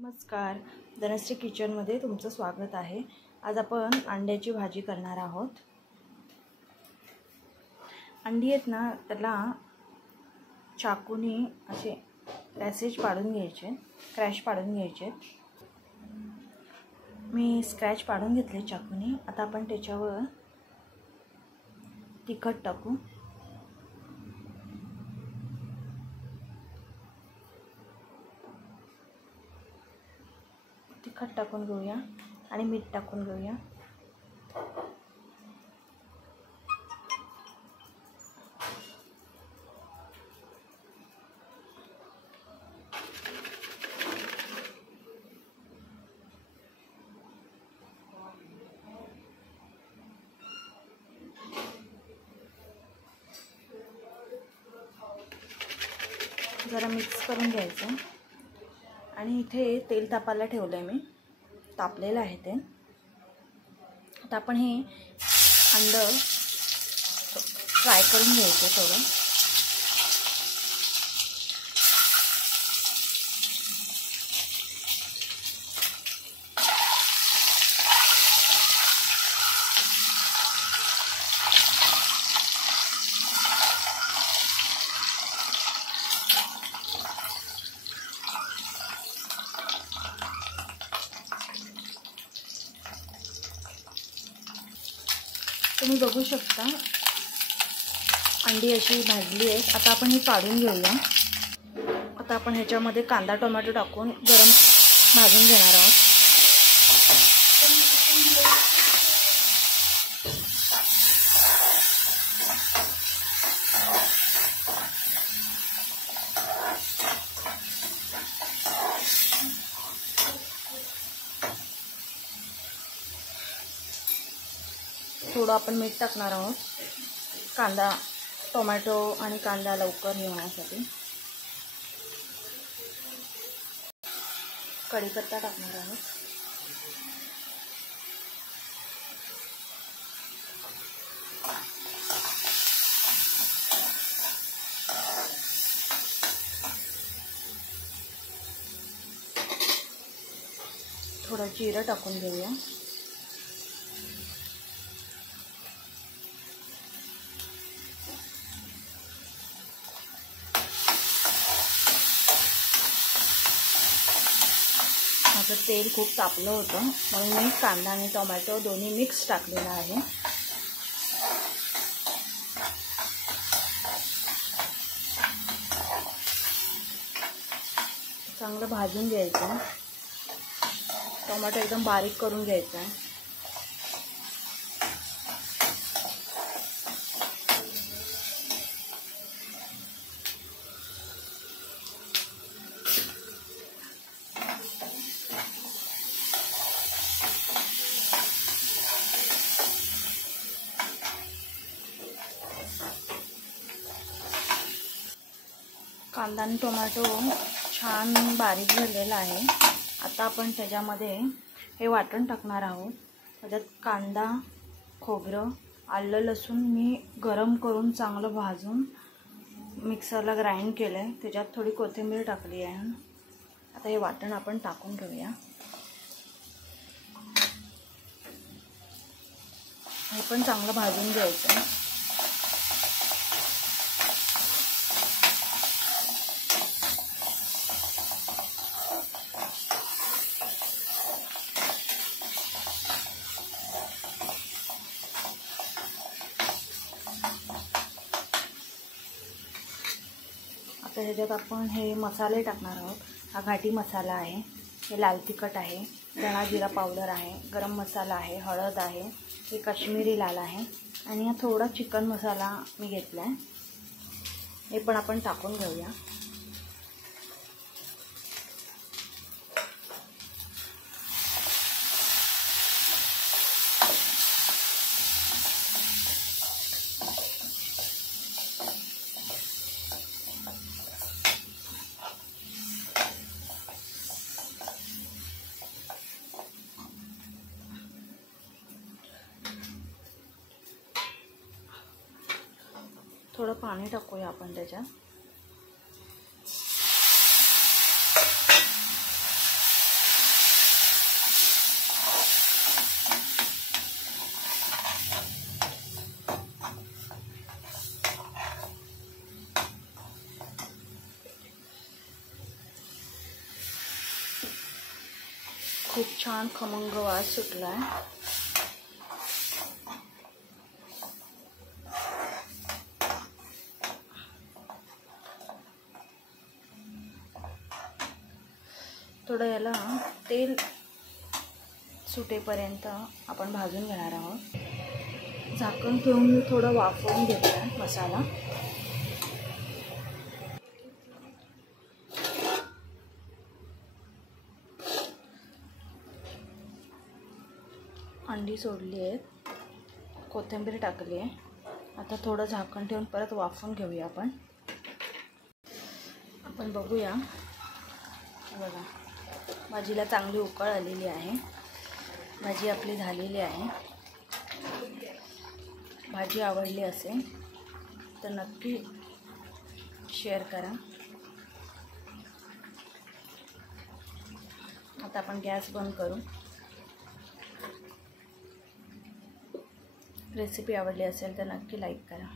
नमस्कार, धनश्री किचनमध्ये तुमचं स्वागत आहे। आज आपण अंड्याची भाजी करणार आहोत। अंडी आहेत ना, त्याला चाकूने असे पॅसेज पाडून घ्यायचे, क्रॅश पाडून घ्यायचे। मी स्क्रॅच पाडून घेतले चाकूने। आता आपण त्याच्यावर तिखट टाकू, तिखट टाकून घेऊया आणि मीठ टाकून घेऊया। जरा मिक्स करून घ्यायचं आणि इथे तेल तापायला ठेवलं आहे, मी तापलेलं आहे ते। आता आपण हे अंडं फ्राय करून घ्यायचं थोडं। तुम्ही बघू शकता अंडी अशी भाजली आहेत। आता आपण ही काढून घेऊया। आता आपण ह्याच्यामध्ये कांदा टोमॅटो टाकून गरम भाजून घेणार आहोत। थोडं आपण मीठ टाकणार आहोत, कांदा टोमॅटो आणि कांदा लवकर हे होण्यासाठी। कढीपत्ता टाकणार आहोत। थोडं जिरं टाकून घेऊया। माझं तेल खूप तापलं होतं म्हणून मी कांदा आणि टोमॅटो दोन्ही मिक्स टाकलेला आहे। चांगलं भाजून घ्यायचं। टोमॅटो एकदम बारीक करून घ्यायचा आहे। कांदा आणि टोमॅटो छान बारीक झालेला आहे। आता आपण त्याच्यामध्ये हे वाटण टाकणार आहोत। त्याच्यात कांदा, खोबरं, आलं, लसूण मी गरम करून चांगलं भाजून मिक्सरला ग्राइंड केलं आहे। त्याच्यात थोडी कोथिंबीर टाकली आहे। आता हे वाटण आपण टाकून घेऊया। हे पण चांगलं भाजून घ्यायचं। आता ह्याच्यात आपण हे मसाले टाकणार आहोत। हा घाटी मसाला आहे, हे लाल तिखट आहे, धना जिरा पावडर आहे, गरम मसाला आहे, हळद आहे, हे काश्मीरी लाल आहे आणि हा थोडा चिकन मसाला मी घेतला आहे। हे पण आपण टाकून घेऊया। थोडं पाणी टाकूया आपण त्याच्यात। खूप छान खमंग वास सुटला आहे. थोडं याला तेल सुटेपर्यंत आपण भाजून घेणार आहोत. झाकण ठेवून थोडं वाफवून घेतला मसाला. अंडी सोडली आहेत, कोथिंबीर टाकली आहे. आता थोडं झाकण ठेवून परत वाफवून घेऊया आपण बघूया. बघा, भाजीला चांगली उकळ आलेली आहे. भाजी आपली झालेली आहे. भाजी आवडली असेल तर नक्की शेअर करा. आता आपण गॅस बंद करू. रेसिपी आवडली असेल तर नक्की लाईक करा.